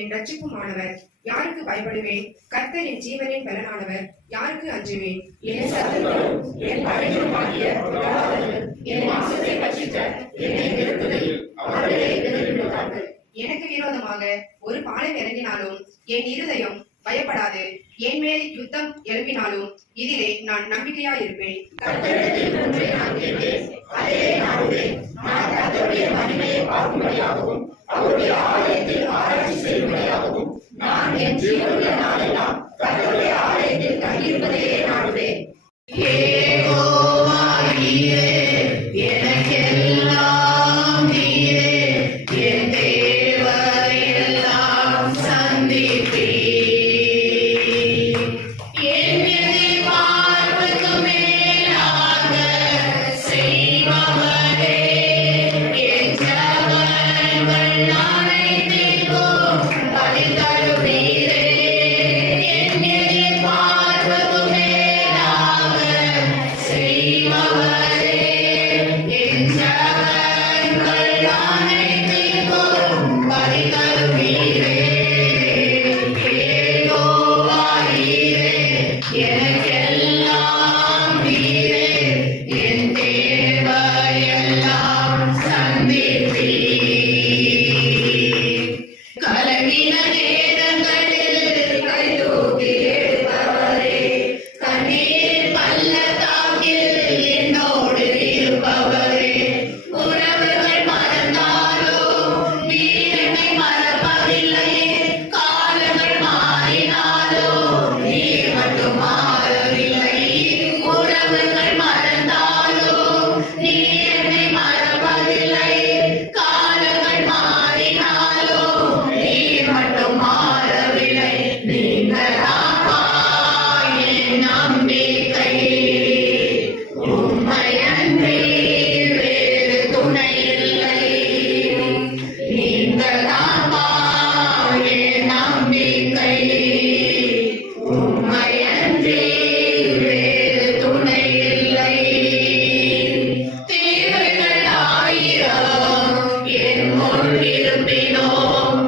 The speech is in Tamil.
என் ரட்சிப்புமானவர், யாருக்கு பயப்படுவேன்? கர்த்தர் என் ஜீவனின் பலனானவர், யாருக்கு அஞ்சுவேன்? என் சத்துருக்களும் என் பகைஞருமாகிய என் மாம்சத்தை பட்சித்த என்னை நிறுத்துவதில் அவர்களே விரும்புகிறார்கள். எனக்கு விரோதமாக ஒரு பாலம் இறங்கினாலும் என் இருதயம் பயப்படாது. என் மேல் யுத்தம் எழுப்பினாலும் இதிலே நான் நம்பிக்கையா இருப்பேன். அவருடைய ஆலயத்தில் ஆராய்ச்சி செய்யும்படியாகவும் நான் என் ஜீவனுள்ள நாளெல்லாம் கர்த்தருடைய ஆலயத்தில் தங்கியிருப்பதையே நாடுவேன். எனக்கெல்லாம் நீரே, என் தேவரை எல்லாம் சந்திப்பீர். என் எதிர்பார்ப்புக்கு மேலாக செய்பவரே, என் ஜெபங்கள் அனைத்திற்கும் பதில் தருவீரே. என் எதிர்பார்ப்புக்கு மேலாக செய்பவரே, என் ஜெபங்கள் அனைத்திற்கும் பதில் தருவீரே. யெகோவா நீரே, எனக்கெல்லாம் நீரே, என் தேவை எல்லாம் சந்திப்பீர். கலங்கின நேரங்களில் கைதூக்கி எடுப்பவரே, கண்ணீர் பள்ளத்தாக்கில் என்னோடு இருப்பவரே, உறவுகள் மறந்தாலும் நீர் என்னை மறப்பதில்லையே, காலங்கள் மாறினாலும் நீர் மட்டும் மாறவில்லை. உறவுகள் மறந்தாலும் நீர் என்னை மறப்பதில்லை, காலங்கள் மாறினாலும் நீர் மட்டும் மாறவில்லை. நீங்களாப்பா என் நம்பிக்கை, உம்மையன்றி வேறு துணை இல்லை. நீங்களாப்பா என் நம்பிக்கை, உம்மையன்றி வேறு துணை இல்லை. தேவைகள் ஆயிரம் என் முன் இருப்பினோம்,